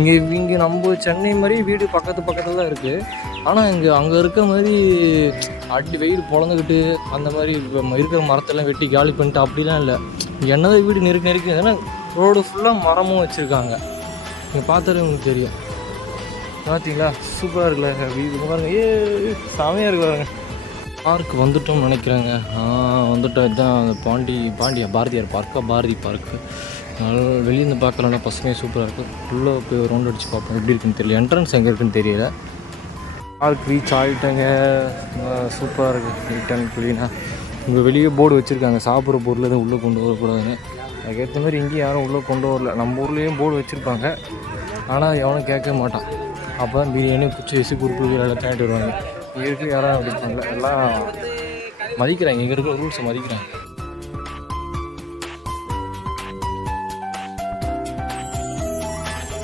இங்கே நம்ம சென்னை மாதிரி வீடு பக்கத்தில் தான் இருக்குது. ஆனால் அங்கே இருக்க மாதிரி அடி வெயில் பொழந்துக்கிட்டு அந்த மாதிரி இருக்கிற மரத்தெல்லாம் வெட்டி காலி பண்ணிட்டு அப்படிலாம் இல்லை. இங்கே என்னதான் வீடு நெருக்கி ஏன்னா ரோடு ஃபுல்லாக மரமும் வச்சுருக்காங்க. நீங்கள் பார்த்தாலே உங்களுக்கு தெரியும். பார்த்தீங்களா, சூப்பராக இருக்குல்ல வீடு பாருங்க. செமையாக இருக்கு பாருங்க. பார்க் வந்துட்டோம்னு நினைக்கிறேங்க. வந்துட்டோம். இதுதான் அந்த பாரதியார் பார்க்கா, பாரதி பார்க்கு. வெளியேருந்து பார்க்கலன்னா பசங்க சூப்பராக இருக்குது. உள்ளே போய் ஒரு ரவுண்ட் அடித்து பார்ப்போம் எப்படி இருக்குன்னு தெரியல. என்ட்ரன்ஸ் எங்கே இருக்குன்னு தெரியல. பார்க் ரீச் ஆகிட்டேங்க. சூப்பராக இருக்குது, நீட் அண்ட் க்ளீனாக. இங்கே வெளியே போர்டு வச்சுருக்காங்க, சாப்பிட்ற பொருள் எதுவும் உள்ளே கொண்டு வரக்கூடாதுன்னு. அதுக்கேற்ற மாதிரி இங்கேயும் யாரும் உள்ளே கொண்டு வரல. நம்ம ஊர்லேயும் போர்டு வச்சுருப்பாங்க, ஆனால் எவனும் கேட்க மாட்டான். அப்போ தான் பிரியாணி குச்சி வச்சு குறுக்கு எல்லாத்தையும் ஆகிட்டு வருவாங்க. இங்கே யாரும் அப்படி பண்ணல, எல்லாம் மதிக்கிறாங்க. இங்கே இருக்கிற ரூல்ஸை மதிக்கிறாங்க.